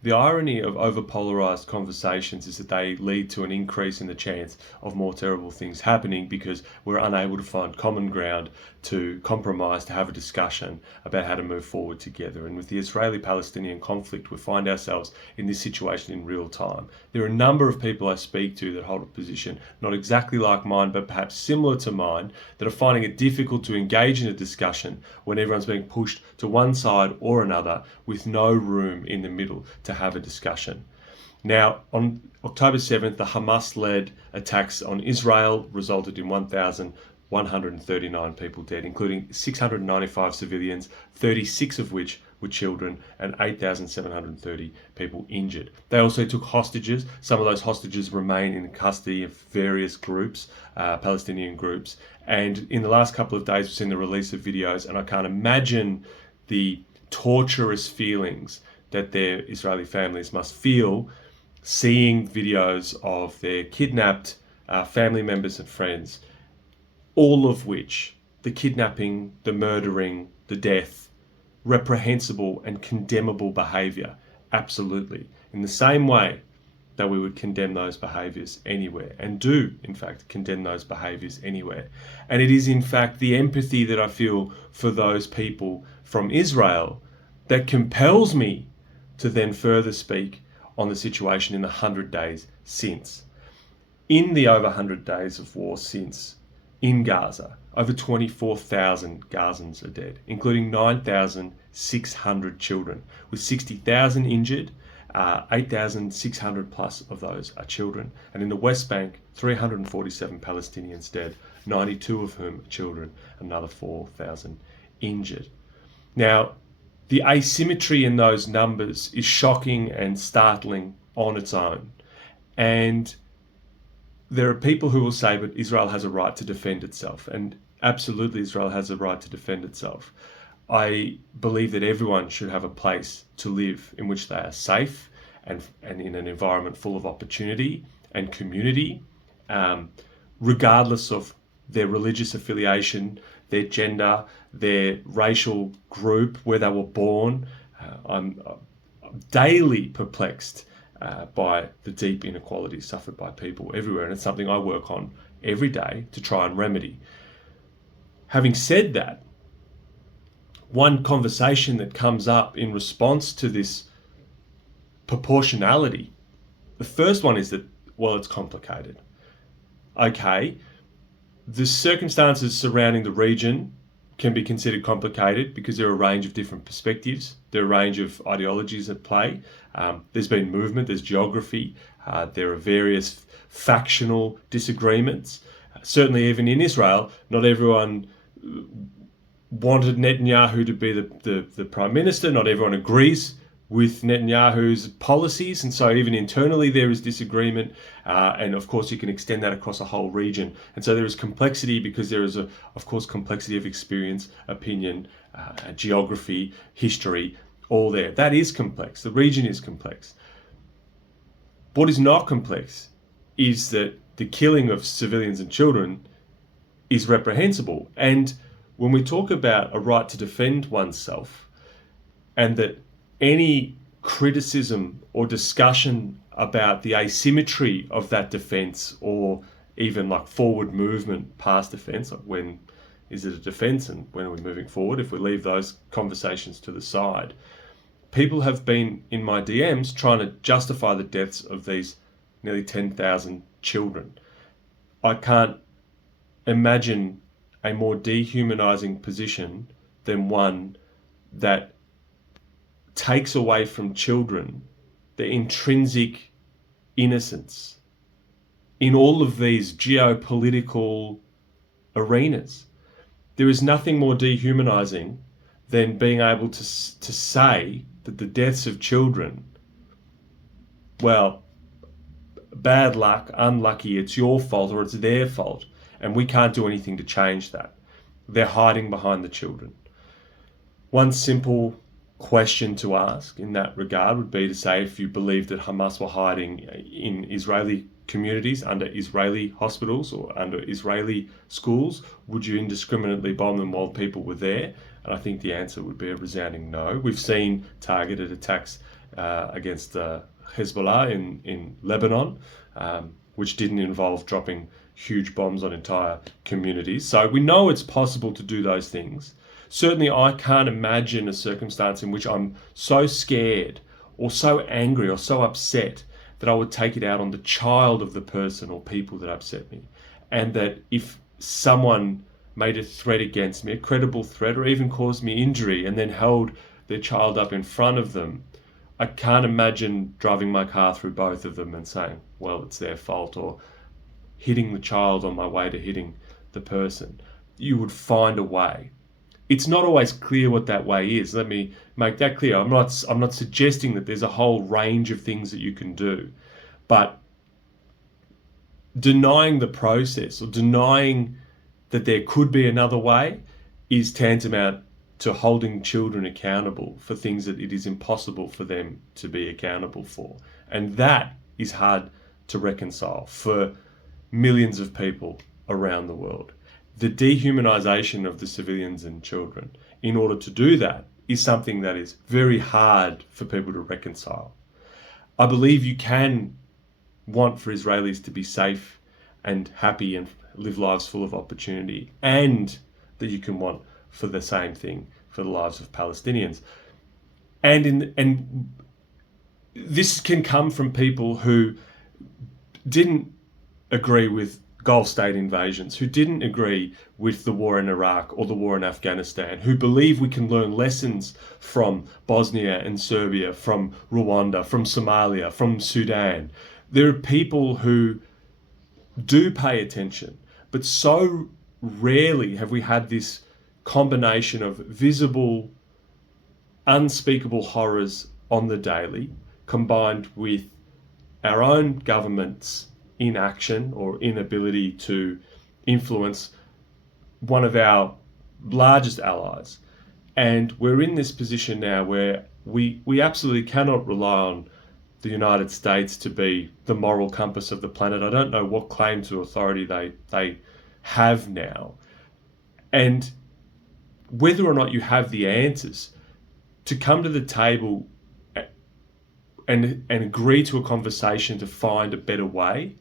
The irony of overpolarized conversations is that they lead to an increase in the chance of more terrible things happening because we're unable to find common ground to compromise, to have a discussion about how to move forward together. And with the Israeli-Palestinian conflict, we find ourselves in this situation in real time. There are a number of people I speak to that hold a position not exactly like mine, but perhaps similar to mine, that are finding it difficult to engage in a discussion when everyone's being pushed to one side or another with no room in the middle to have a discussion. Now, on October 7th, the Hamas-led attacks on Israel resulted in 1,139 people dead, including 695 civilians, 36 of which were children, and 8,730 people injured. They also took hostages. Some of those hostages remain in custody of various groups, Palestinian groups. And in the last couple of days, we've seen the release of videos, and I can't imagine the torturous feelings that their Israeli families must feel seeing videos of their kidnapped family members and friends, all of which, the kidnapping, the murdering, the death, reprehensible and condemnable behaviour, absolutely. In the same way that we would condemn those behaviours anywhere, and do, in fact, condemn those behaviours anywhere. And it is, in fact, the empathy that I feel for those people from Israel that compels me to then further speak on the situation in the 100 days since. In the over 100 days of war since, in Gaza, over 24,000 Gazans are dead, including 9,600 children, with 60,000 injured, 8,600 plus of those are children. And in the West Bank, 347 Palestinians dead, 92 of whom are children, another 4,000 injured. Now, the asymmetry in those numbers is shocking and startling on its own. And there are people who will say, but Israel has a right to defend itself. And absolutely, Israel has a right to defend itself. I believe that everyone should have a place to live in which they are safe and in an environment full of opportunity and community, regardless of their religious affiliation, their gender, their racial group, where they were born. I'm daily perplexed by the deep inequalities suffered by people everywhere, and it's something I work on every day to try and remedy. Having said that, one conversation that comes up in response to this proportionality, the first one is that, well, it's complicated. Okay, the circumstances surrounding the region can be considered complicated because there are a range of different perspectives. There are a range of ideologies at play. There's been movement, there's geography, there are various factional disagreements. Certainly even in Israel, not everyone wanted Netanyahu to be the prime minister. Not everyone agrees with Netanyahu's policies, and so even internally there is disagreement, and of course you can extend that across a whole region. And so there is complexity because there is, of course, complexity of experience, opinion, geography, history, all there. That is complex. The region is complex. What is not complex is that the killing of civilians and children is reprehensible. And when we talk about a right to defend oneself, and that any criticism or discussion about the asymmetry of that defense, or even like forward movement past defense, like when is it a defense and when are we moving forward, if we leave those conversations to the side, people have been in my DMs trying to justify the deaths of these nearly 10,000 children. I can't imagine a more dehumanizing position than one that takes away from children their intrinsic innocence in all of these geopolitical arenas. There is nothing more dehumanizing than being able to say that the deaths of children, well, bad luck, unlucky, it's your fault or it's their fault, and we can't do anything to change that. They're hiding behind the children. One simple question to ask in that regard would be to say, if you believe that Hamas were hiding in Israeli communities, under Israeli hospitals or under Israeli schools, would you indiscriminately bomb them while people were there? And I think the answer would be a resounding no. We've seen targeted attacks against Hezbollah in Lebanon, which didn't involve dropping huge bombs on entire communities. So we know it's possible to do those things. Certainly, I can't imagine a circumstance in which I'm so scared or so angry or so upset that I would take it out on the child of the person or people that upset me. And that if someone made a threat against me, a credible threat, or even caused me injury and then held their child up in front of them, I can't imagine driving my car through both of them and saying, well, it's their fault, or hitting the child on my way to hitting the person. You would find a way. It's not always clear what that way is. Let me make that clear. I'm not suggesting that there's a whole range of things that you can do, but denying the process or denying that there could be another way is tantamount to holding children accountable for things that it is impossible for them to be accountable for. And that is hard to reconcile for millions of people around the world. The dehumanization of the civilians and children, in order to do that, is something that is very hard for people to reconcile. I believe you can want for Israelis to be safe and happy and live lives full of opportunity, and that you can want for the same thing for the lives of Palestinians. And this can come from people who didn't agree with Gulf state invasions, who didn't agree with the war in Iraq or the war in Afghanistan, who believe we can learn lessons from Bosnia and Serbia, from Rwanda, from Somalia, from Sudan. There are people who do pay attention, but so rarely have we had this combination of visible, unspeakable horrors on the daily, combined with our own government's inaction or inability to influence one of our largest allies. And we're in this position now where we absolutely cannot rely on the United States to be the moral compass of the planet. I don't know what claim to authority they have now. And whether or not you have the answers, to come to the table and agree to a conversation to find a better way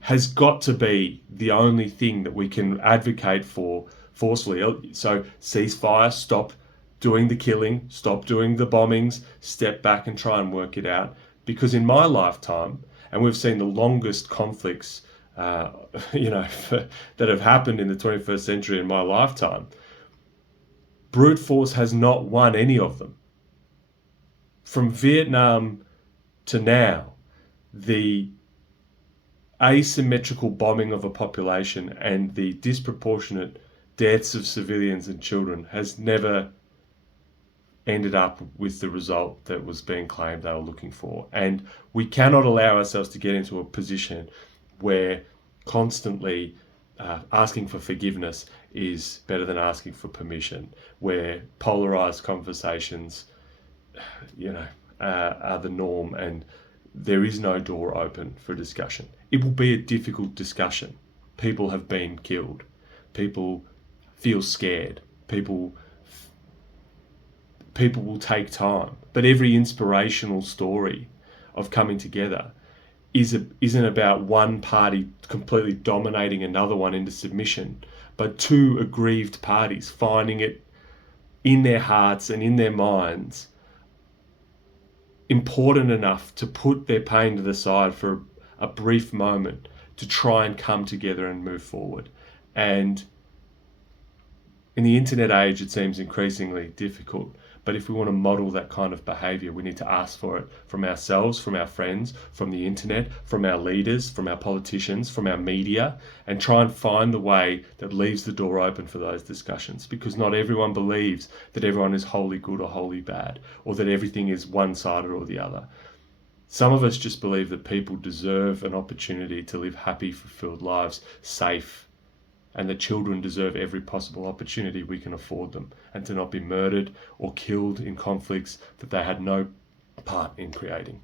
has got to be the only thing that we can advocate for forcefully. So ceasefire, stop doing the killing, stop doing the bombings, step back and try and work it out. Because in my lifetime, and we've seen the longest conflicts, that have happened in the 21st century in my lifetime, brute force has not won any of them. From Vietnam to now, the asymmetrical bombing of a population and the disproportionate deaths of civilians and children has never ended up with the result that was being claimed they were looking for. And we cannot allow ourselves to get into a position where constantly asking for forgiveness is better than asking for permission, where polarized conversations, are the norm and there is no door open for discussion. It will be a difficult discussion. People have been killed. People feel scared. People will take time. But every inspirational story of coming together isn't about one party completely dominating another one into submission, but two aggrieved parties finding it in their hearts and in their minds important enough to put their pain to the side for a brief moment to try and come together and move forward. And in the internet age, it seems increasingly difficult. But if we want to model that kind of behavior, we need to ask for it from ourselves, from our friends, from the internet, from our leaders, from our politicians, from our media, and try and find the way that leaves the door open for those discussions. Because not everyone believes that everyone is wholly good or wholly bad, or that everything is one-sided or the other. Some of us just believe that people deserve an opportunity to live happy, fulfilled lives, safe, and that children deserve every possible opportunity we can afford them, and to not be murdered or killed in conflicts that they had no part in creating.